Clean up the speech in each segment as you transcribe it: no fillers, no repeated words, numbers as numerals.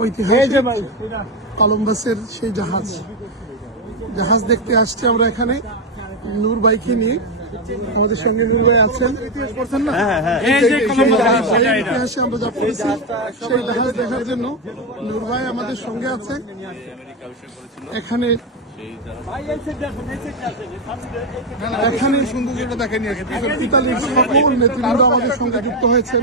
ঐতিহাসিক কলম্বাসের সেই জাহাজ দেখতে আসছি আমরা এখানে নূর ভাইকে নিয়ে। আমাদের সঙ্গে নূর ভাই আছেন। ইতিহাসে আমরা যা পড়েছি সেই জাহাজ দেখার জন্য নূর ভাই আমাদের সঙ্গে আছে এখানে। ইতালির সকল নেতৃবৃন্দ আমাদের সঙ্গে যুক্ত হয়েছেন।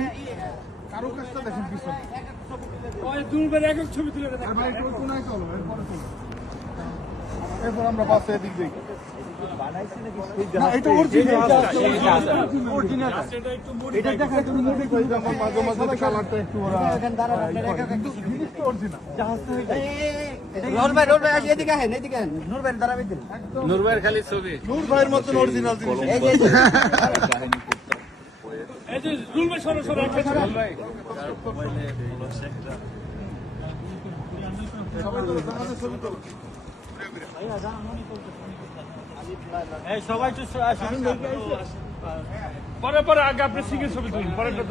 এরপর আমরা বাসে দিক দেখি। খালি ছবি নূর ভাইয়ের মতন অরিজিনাল জিনিস। সবাই পরে পরে আগে আপনি সিঙ্গেল ছবি তুলুন, পরেরটা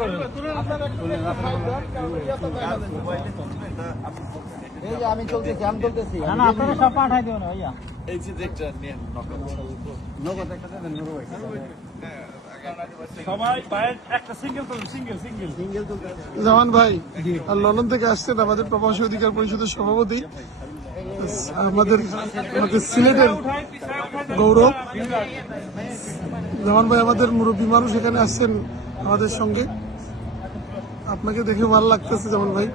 আমি চলতেছি আপনারা সব পাঠাই দেবেন ভাইয়া। এই যে দেখটা নিয়ে সবাই পায়ের একটা সিঙ্গেল তুলুন, সিঙ্গেল জামান ভাই আর লন্ডন থেকে আসছেন আমাদের প্রবাসী অধিকার পরিষদের সভাপতি, আমাদের সিলেটের গৌরব। জামান ভাই আমাদের মুরব্বী মানুষ এখানে আসছেন আমাদের সঙ্গে, আপনাকে দেখে ভালো লাগতেছে জামান ভাই।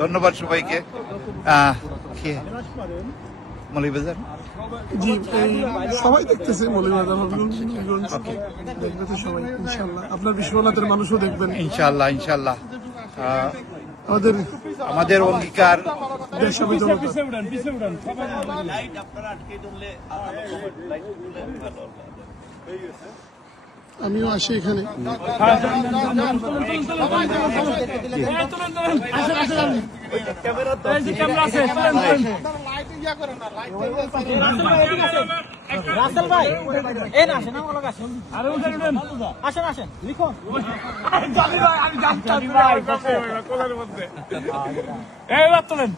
ধন্যবাদ সবাইকে। মৌলভীবাজার জি, এই সবাই দেখতেছে মৌলভীবাজার দেখবে তো সবাই ইনশাল্লাহ। আপনার বিশ্বনাথের মানুষও দেখবেন ইনশাল্লাহ। আমাদের অঙ্গীকার দেশাবী জনতা। আমিও আসি এখানে। রাসেল ভাই আসেন, আসেন লিখুন। এই তোলেন।